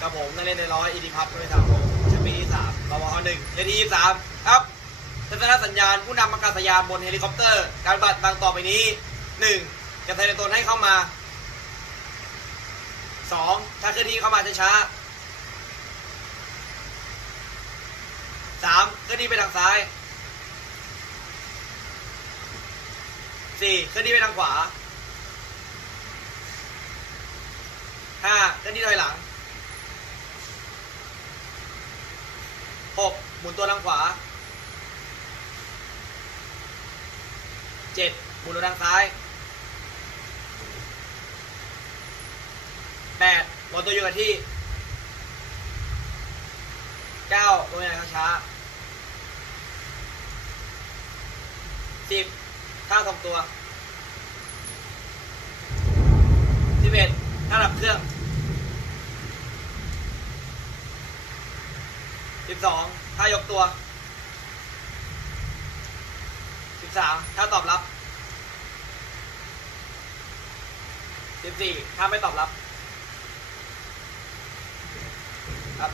กับผมนักเรียนในร้อยอิทธิพัฒน์ไม่ทราบผมชั้นปีที่3ปวช1เลขที่23ครับทัศนสัญญาณผู้นำอากาศยานบนเฮลิคอปเตอร์การบัตรดังต่อไปนี้ 1. จะแสดงตนให้เข้ามา 2. ถ้าเคลื่อนที่เข้ามาช้าๆ 3. เคลื่อนที่ไปทางซ้าย 4. เคลื่อนที่ไปทางขวา 5. เคลื่อนที่ถอยหลัง 6. หมุนตัวทางขวา 7. หมุนตัวทางซ้าย 8. หมุนตัวอยู่กับที่ 9. ลงไปไหนช้าๆ 10. ท่าทรงตัว 11. ท่าดับเครื่อง 12. ท่ายกตัว 13. ท่าตอบรับ 14. ท่าไม่ตอบรับครับ